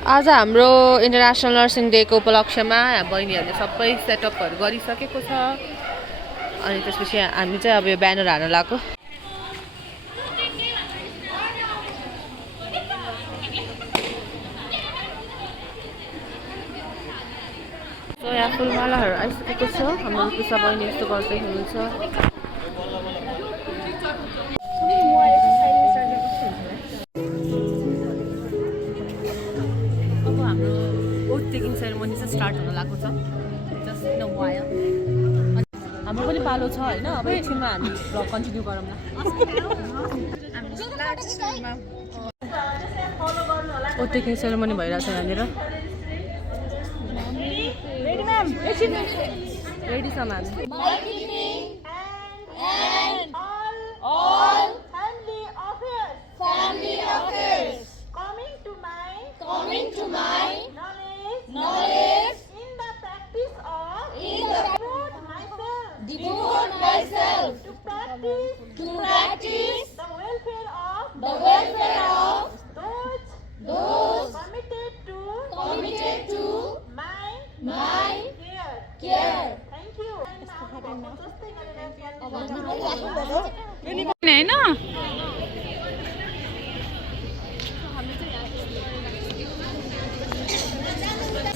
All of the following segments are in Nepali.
आज हाम्रो इन्टरनेसनल नर्सिङ डेको उपलक्ष्यमा बहिनीहरूले सबै सेटअपहरू गरिसकेको छ अनि त्यसपछि हामी चाहिँ अब यो ब्यानर हाल्न लाग्यो। सो यहाँ फुलमालाहरू आइसकेको छ। हाम्रो रुपिसा बहिनी यस्तो गर्दै हुनुहुन्छ। टेकिङ सेरेमनी चाहिँ स्टार्ट हुन लागेको छ। जस्ट इन अ वायर हाम्रो पनि पालो छ होइन। अब एकछिनमा हामी भ्लग कन्टिन्यू गरौँ न। ओ टेकिङ सेरेमनी भइरहेछ यहाँनिर। रेडी छ ma'am. Knowledge in the practice of devote myself to practice the welfare of those committed to my care. Thank you.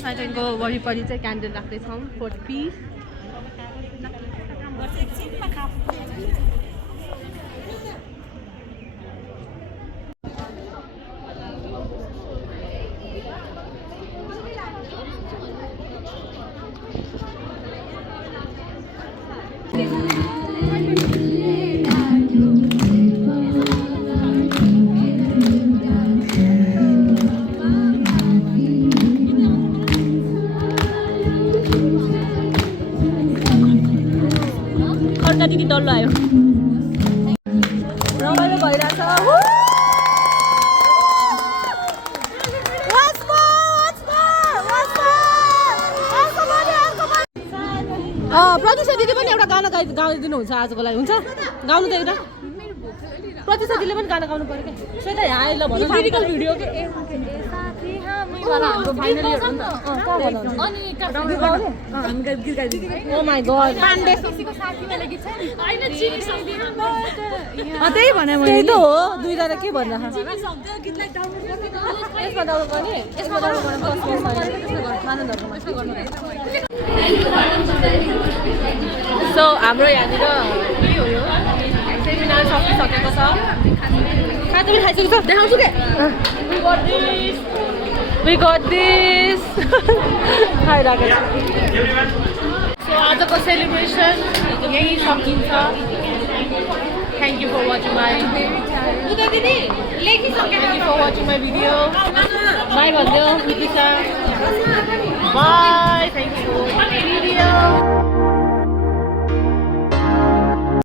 साइडको वरिपरि चाहिँ क्यान्डल राख्दैछौँ फर पिस। दिदी डल्लो आयो। रमाइलो भइरहेछ। प्रतिशा दिदी पनि एउटा गाना गाइदिनुहुन्छ आजको लागि। हुन्छ गाउनु त एउटा। प्रतिशा दिदीले पनि गाना गाउनु पर्यो क्या। श्वेता यहाँ आइल भन्नु लिरिकल भिडियो के हाम्रो फाइनल इयर हो नि त। अनि गीत गाइदिनु। ओ माय गॉड पाण्डे सीसीको साथीलाई गीत छ नि। हैन चिनी सक्दिन त्यही भने मैले। त्यही त हो दुईजना के भन्दा चिनी सक्दै गीतलाई डाउनलोड गर्ने त। यसमा डाउनलोड गर्ने यसमा डाउनलोड गर्न सो हाम्रो यहाँनिर के हो यो सेमिनार सकिसकेको छ। खाजा पनि खाइसकेको छ। देखाउँछु के We got this. खाइरहेको छ। सो आजको सेलिब्रेसन यही सकिन्छ। Thank you for watching my video. Bye भनिदेऊ रुपिसा। Bye.